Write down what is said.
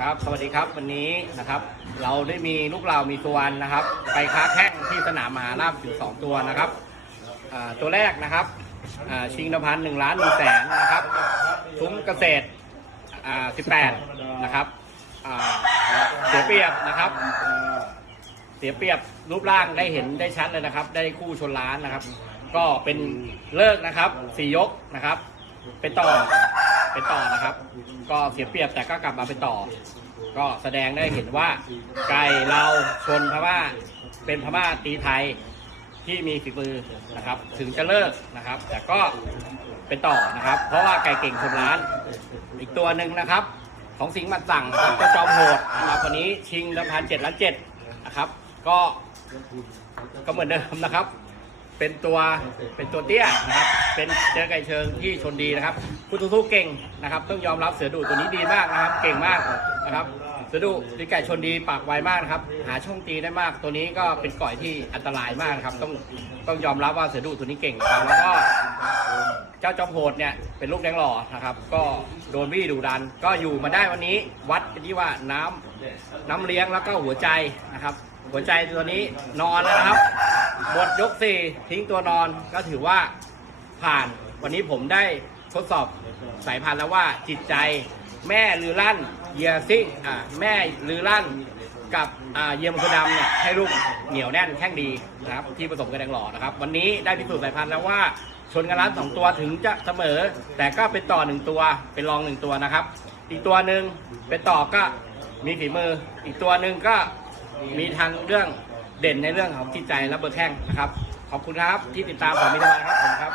ครับสวัสดีครับวันนี้นะครับ เราได้มีลูกเรามีตัววันนะครับ ไปค้าแข้งที่สนามมหาราชถึงสองตัวนะครับตัวแรกนะครับชิงนพันหนึ่งล้านหนึ่งแสนนะครับซุ้มเกษตรอ่าสิบแปดนะครับอ่าเสียเปรียบนะครับ เสียเปรียบรูปร่างได้เห็นได้ชัดเลยนะครับ ได้คู่ชนล้านนะครับ ก็เป็นเลิกนะครับสี่ยกนะครับ เป็นต่อ เป็นต่อนะครับ ก็เสียเปรียบแต่ก็กลับมาเป็นต่อ ก็แสดงได้เห็นว่าไก่เราชนพม่าเป็นพม่าตีไทยที่มีฝีมือนะครับ ถึงจะเลิกนะครับ แต่ก็เป็นต่อนะครับ เพราะว่าไก่เก่งชนล้าน อีกตัวหนึ่งนะครับ ของสิงห์มันสั่งนะครับเจ้าจอมโหดนะครับวันนี้ชิงราคาเจ็ดล้านเจ็ดนะครับ ก็ก็เหมือนเดิมนะครับ เป็นตัวเป็นตัวเตี้ยนะครับ เป็นเจอไก่เชิงที่ชนดีนะครับคู่ต่อสู้เก่งนะครับ ต้องยอมรับเสือดุตัวนี้ดีมากนะครับ เก่งมากนะครับเสือดุตีไก่ชนดีปากไวมากนะครับ หาช่องตีได้มาก ตัวนี้ก็เป็นก่อยที่อันตรายมากนะครับ ต้องต้องยอมรับว่าเสือดุตัวนี้เก่งนะครับแล้วก็เจ้าจอมโหดเนี่ยเป็นลูกแดงหล่อนะครับ ก็โดนวี่ดูดัน ก็อยู่มาได้วันนี้วัดกันที่ว่าน้ำน้ำเลี้ยงแล้วก็หัวใจนะครับ หัวใจตัวนี้นอนแล้วนะครับ หมดยกสี่ทิ้งตัวนอนก็ถือว่าผ่านวันนี้ผมได้ทดสอบสายพันธุ์แล้วว่าจิตใจแม่ลือลั่นเยียซิงอ่าแม่ลือลั่นกับอ่าเยี่ยมโคดำเนี่ยให้ลูกเหนียวแน่นแข้งดีนะครับที่ผสมกันแดงหล่อนะครับ วันนี้ได้พิสูจน์สายพันธุ์แล้วว่าชนกันล้านสองตัวถึงจะเสมอ แต่ก็เป็นต่อหนึ่งตัวเป็นรองหนึ่งตัวนะครับ อีกตัวหนึ่งเป็นต่อก็มีฝีมือ อีกตัวหนึ่งก็มีทางเรื่อง เด่นในเรื่องของจิตใจและเบอร์แข้งนะครับ ขอบคุณครับที่ติดตามผมมิตรวันครับผมครับ